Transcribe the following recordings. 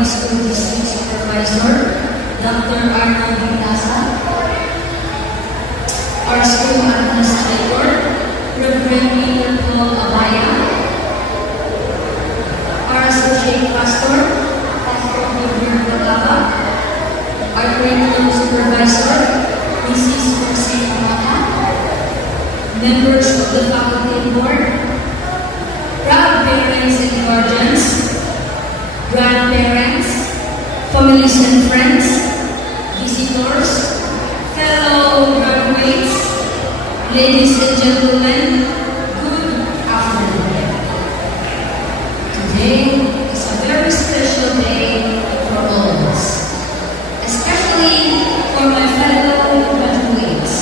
High School District Supervisor, Dr. Arnold Hintasa, our school administrator, Reverend Peter Paul Abaya, our associate pastor, Pastor Gabriel Bataba, our curriculum supervisor, Mrs. Jose Amata, members of the faculty board, proud parents and guardians, grandparents, families and friends, visitors, fellow graduates, ladies and gentlemen, good afternoon. Today is a very special day for all of us, especially for my fellow graduates.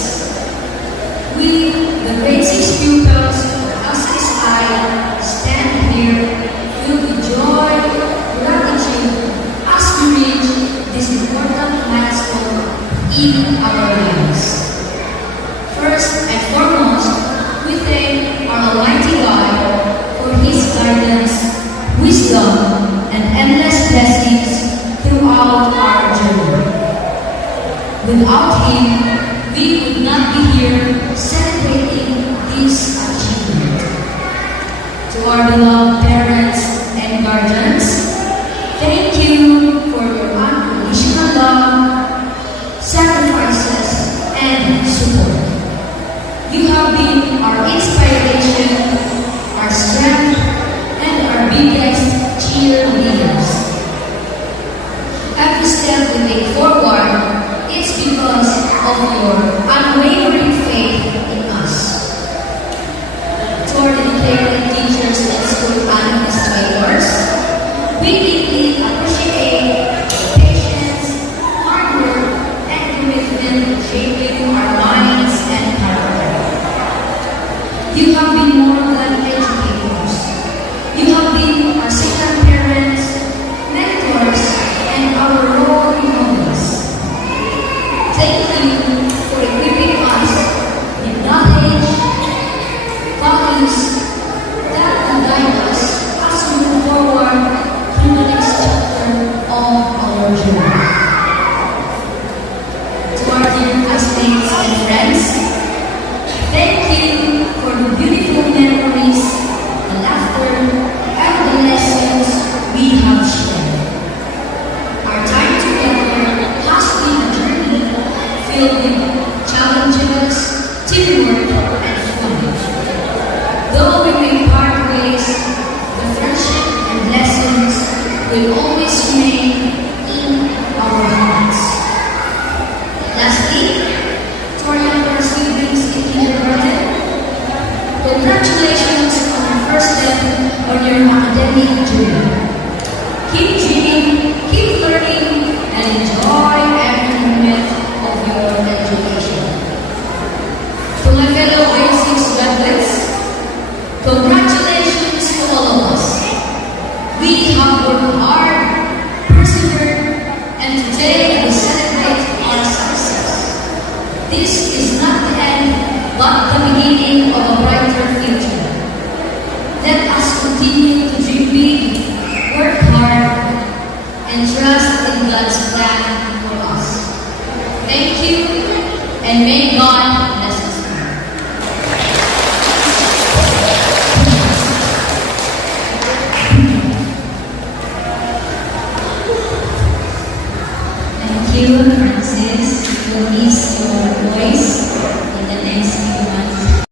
We, the grade 6 pupils, as is I, stand here filled with joy, gratitude, as we reach this important milestone in our lives. First and foremost, we thank our Almighty God for His guidance, wisdom, and endless blessings throughout our journey. Without Him, we would not be here celebrating this achievement. To our beloved parents and guardians, thank you for your unconditional love, sacrifices, and support. You have been our inspiration, our strength, and our biggest cheerleaders. Every step we take forward, it's because of your unwavering faith in us. To our dedicated teachers and school administrators, we deeply appreciate your patience, hard work, and commitment in shaping our minds and character. You have been more than educators. You have been our second parents, mentors, and our role models. Thank you for equipping us with knowledge, values that will guide us as we move forward through the next chapter of our journey. To our dear classmates and friends, thank you for the beautiful memories, the laughter, and the lessons we have shared. Our time together has been a journey filled with challenges, teamwork, and fun. Though we may part ways, the friendship and lessons will always remain in our hearts. Lastly, to our younger siblings in kindergarten, congratulations on your first step on your academic journey. Keep dreaming, keep learning, and enjoy every moment of your education. To my fellow grade 6 graduates, congratulations to all of us. We have worked hard, persevered, and today we celebrate our success. This is not the end, but the beginning of a brighter future. Let us continue to dream big, work hard, and trust in God's plan for us. Thank you, and may God